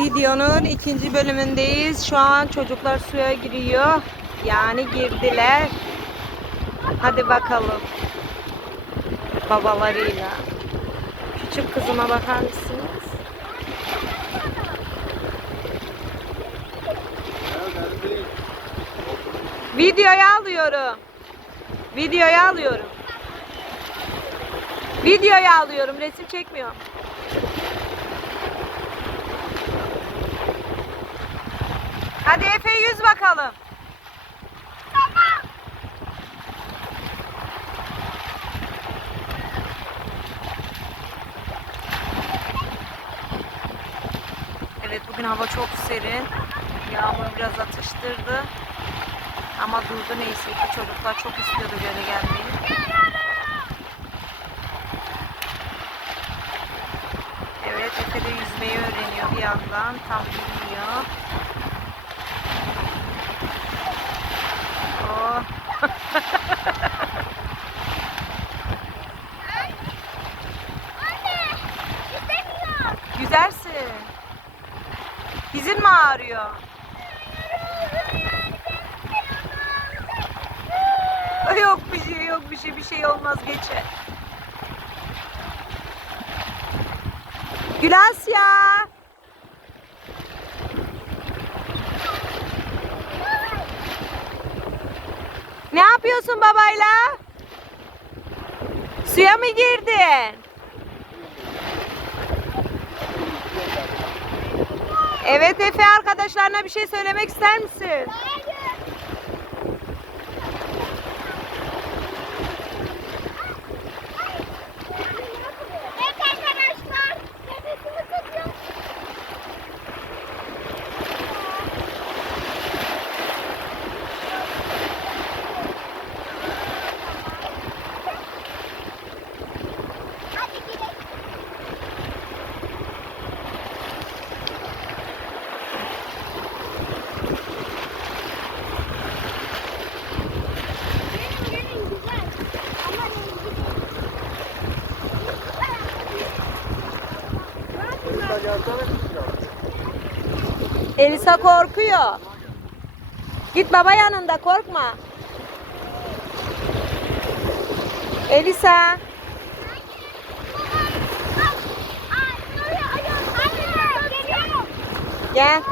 Videonun ikinci bölümündeyiz. Şu an çocuklar suya giriyor. Yani girdiler. Hadi bakalım. Babalarıyla. Küçük kızıma bakar mısınız? Videoya alıyorum. Videoya alıyorum. Videoya alıyorum. Resim çekmiyorum. Hadi Efe yüz bakalım. Evet bugün hava çok serin. Yağmur biraz atıştırdı. Ama durdu neyse ki çocuklar çok istiyordu göle gelmeyi. Evet Efe de yüzmeyi öğreniyor bir yandan. Tam bilmiyor. Oh. Anne, istemiyorum. Güzelsin. Dizin mi ağrıyor? Yok bir şey yok bir şey bir şey olmaz geçer. Gülasya. Ne yapıyorsun babayla? Suya mı girdin? Evet Efe arkadaşlarına bir şey söylemek ister misin? Elisa korkuyor. Git baba yanında korkma. Elisa. Gel.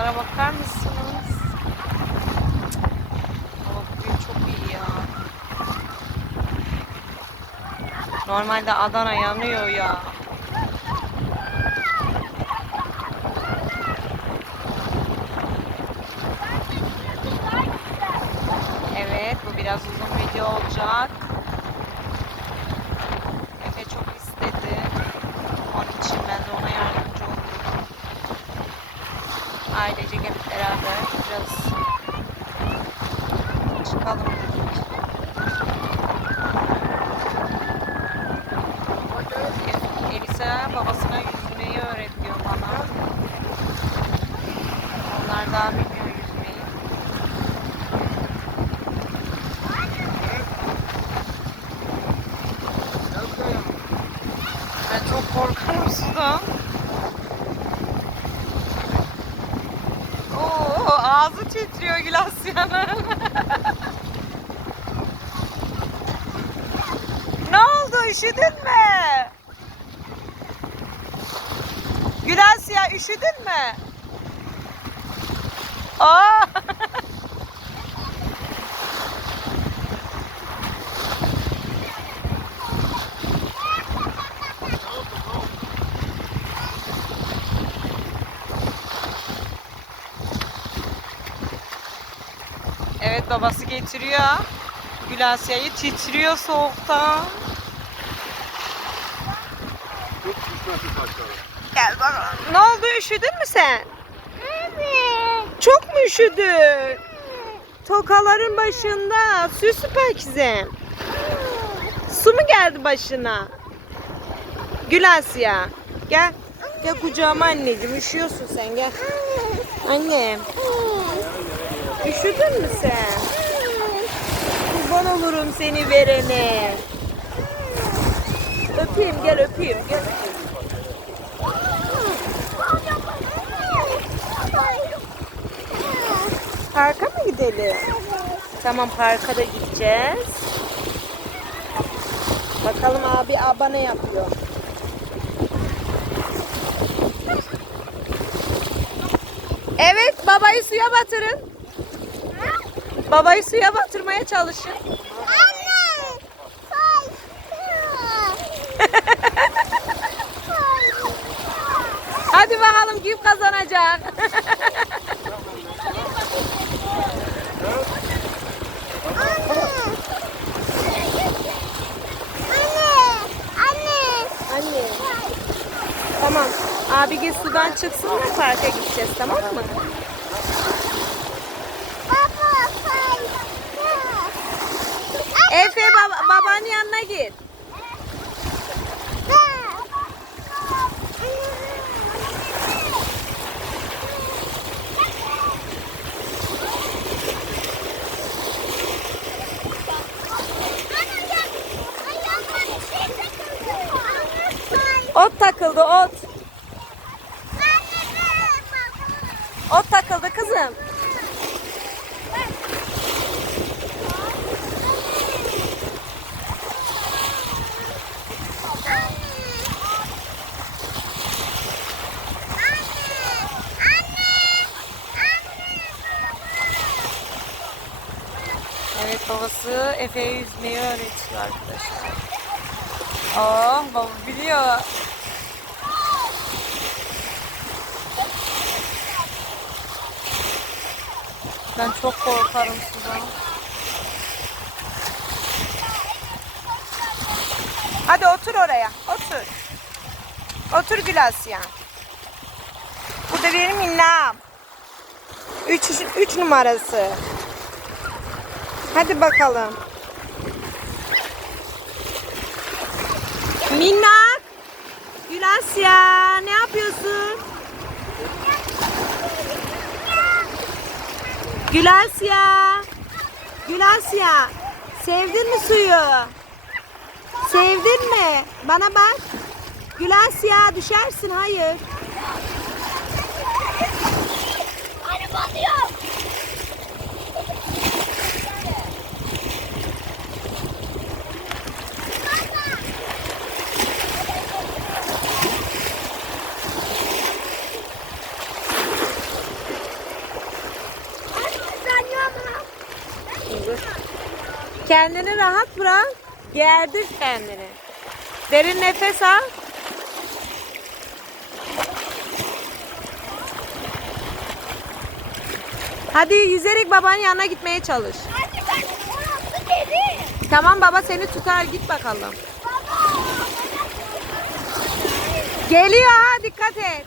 Dalgalara bakar mısınız? Hava bugün çok iyi ya. Normalde Adana yanıyor ya. Evet bu biraz uzun video olacak. Efe çok istedi. Onun için ben de ona yardımcı oldum. Ailece hep beraber biraz çıkalım Elisa babasına yüzmeyi öğretiyor bana. Onlar daha bilmiyor yüzmeyi. Ben çok korkarım sudan. Oo, ağzı titriyor Gülasya'nın. ne oldu? Üşüdün mü? Gülasya üşüdün mü? Aa! Evet babası getiriyor. Gülasya'yı titriyor soğuktan. Taşlara. Gel bakalım. Ne oldu üşüdün mü sen? Evet. Çok mu üşüdün? Tokaların başında. Süsü pakizem. Su mu geldi başına? Gül Asya. Gel. Gel kucağıma anneciğim. Üşüyorsun sen gel. Annem. Üşüdün mü sen? Kurban olurum seni verene. Öpeyim gel öpeyim gel. Parka mı gidelim? Tamam parka da gideceğiz. Bakalım abi abone yapıyor. Evet babayı suya batırın. Babayı suya batırmaya çalışın. Anne! Hadi bakalım kim kazanacak? Anne! Anne. Tamam. Git sudan çıksın da parka gideceğiz tamam mı? Baba! Efe baba, babanın yanına git. Ot takıldı. Ot takıldı kızım. Evet babası Efe'ye yüzmeyi öğretiyor arkadaşlar. Oh baba biliyor. Ben çok korkarım sudan. Hadi otur oraya. Otur. Otur Gülasya. Bu da benim innam. Üç, üç numarası. Hadi bakalım. Minnak. Gülasya ne yapıyorsun? Gülasya. Gülasya. Sevdin mi suyu? Sevdin mi? Bana bak. Gülasya düşersin hayır. Kendini rahat bırak. Gerdir kendini. Derin nefes al. Hadi yüzerek babanın yanına gitmeye çalış. Anne ben orası derin. Tamam baba seni tutar git bakalım. Baba. Geliyor ha dikkat et.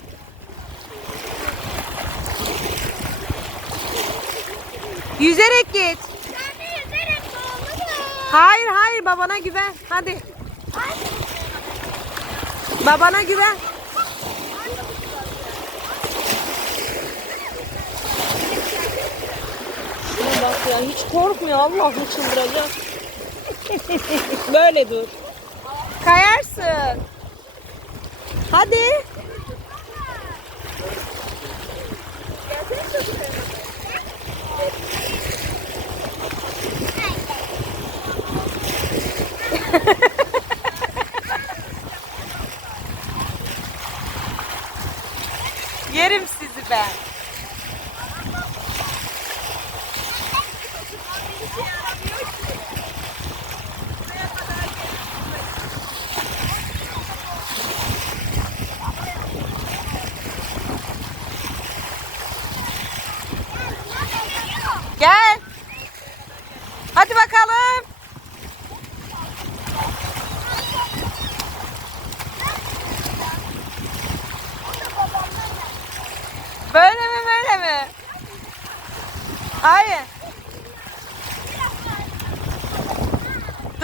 Yüzerek git. Ben de yüzerim doğru Hayır hayır babana güven. Hadi. Babana güven. Şuna bak ya hiç korkmuyor Allah'ım çıldıracak. Böyle dur. Kayarsın. Hadi. Yerim sizi ben. Gel. Hadi bakalım.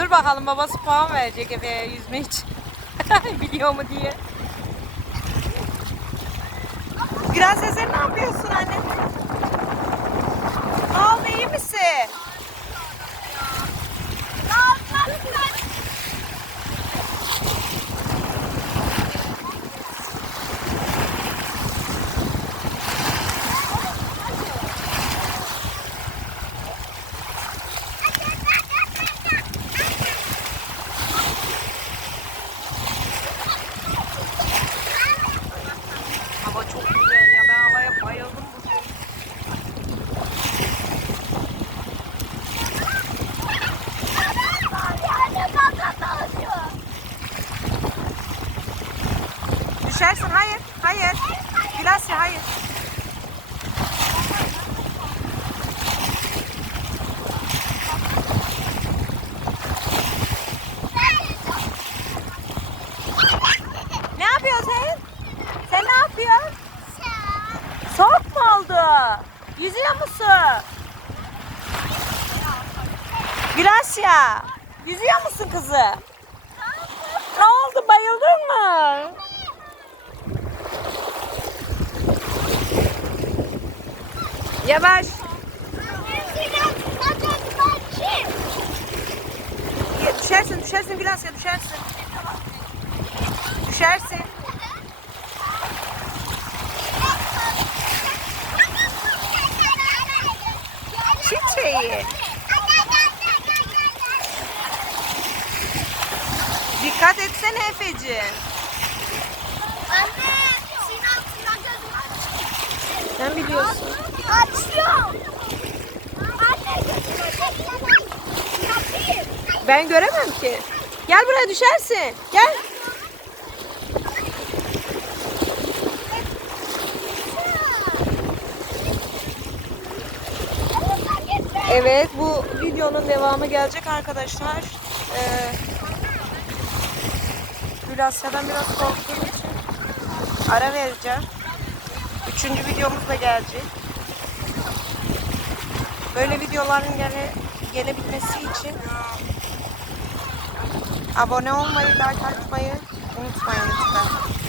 Dur bakalım babası puan verecek Efe'ye yüzme için. Biliyor mu diye. Sen ne yapıyorsun anne? Ne oldu iyi misin? Hava çok güzel ya. Ben havaya bayıldım bugün. Düşersin. Hayır. Hayır. Gracia hayır. Ne yapıyorsun sen? Ne yapıyorsun? Soğuk mu oldu? Yüzüyor musun? Gracia. Yüzüyor musun kızı? Ne oldu? Bayıldın mı? Yavaş. Düşersin, düşersin Gracia, düşersin. Düşersin. Çiçeği. Dikkat etsene Efeciğim. Sen biliyorsun. Açıyorum. Anne. Ben göremem ki. Gel buraya düşersin. Gel. Evet bu videonun devamı gelecek arkadaşlar. Ee, Gülasya'dan biraz korktuğum için ara vereceğim. Üçüncü videomuz da gelecek. Böyle videoların gele, gelebilmesi için abone olmayı, like atmayı unutmayın lütfen.